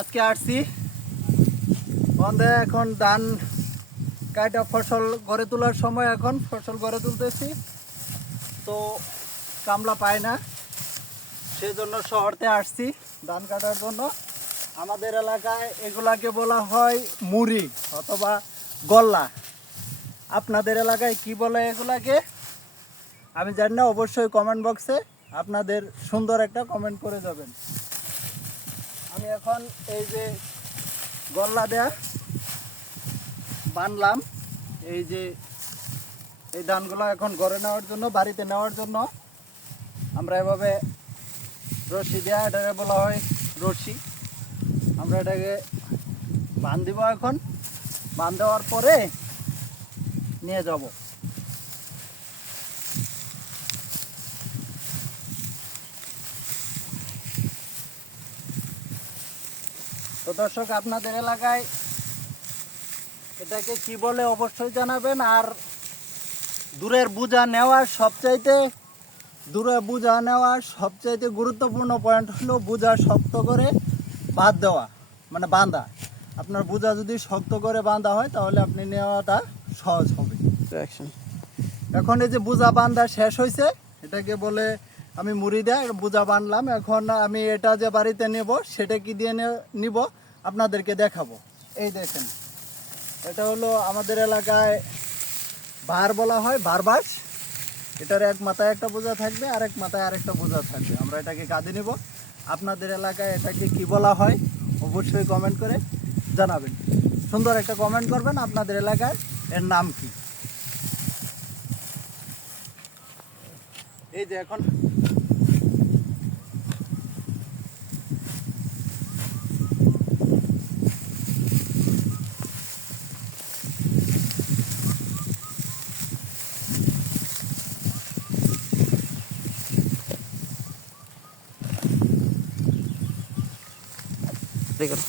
আজকে আসছি বন্ধে এখন ধান কাটা ফসল গড়ে তোলার সময়, এখন ফসল গড়ে তুলতেছি তো কামলা পাই না, সেজন্য শহরতে আসছি ধান কাটার জন্য। আমাদের এলাকায় এগুলাকে বলা হয় মুড়ি অথবা গল্লা। আপনাদের এলাকায় কি বলে এগুলাকে আমি জানি না, অবশ্যই কমেন্ট বক্সে আপনাদের সুন্দর একটা কমেন্ট করে যাবেন। আমি এখন এই যে গল্লা দেয়া বানলাম, এই যে এই ধানগুলো এখন ঘরে নেওয়ার জন্য, বাড়িতে নেওয়ার জন্য আমরা এভাবে রশি দেয়া, এটাকে বলা হয় রশি। আমরা এটাকে বাঁধ দিব, এখন বাঁধ দেওয়ার পরে নিয়ে যাব। তো দর্শক, আপনাদের এলাকায় এটাকে কি বলে অবশ্যই জানাবেন। আর দূরের বোঝা নেওয়ার সবচাইতে গুরুত্বপূর্ণ পয়েন্ট হলো বোঝা শক্ত করে বাঁধ দেওয়া, মানে বাঁধা। আপনার বোঝা যদি শক্ত করে বাঁধা হয় তাহলে আপনি নেওয়াটা সহজ হবে। এখন এই যে বোঝা বাঁধা শেষ হয়েছে, এটাকে বলে আমি মুড়ি দেয়া বোঝা বাঁধলাম। এখন আমি এটা যে বাড়িতে নেব সেটা কি দিয়ে নিব আপনাদেরকে দেখাবো। এই দেখেন, এটা হলো আমাদের এলাকায় ভার বলা হয়, ভারবাস। এটার এক মাথায় একটা বোঝা থাকবে আর এক মাথায় আরেকটা বোঝা থাকবে। আমরা এটাকে কাঁধে নিব। আপনাদের এলাকায় এটাকে কি বলা হয় অবশ্যই কমেন্ট করে জানাবেন। সুন্দর একটা কমেন্ট করবেন, আপনাদের এলাকায় এর নাম কি। এই যে এখন দেখুন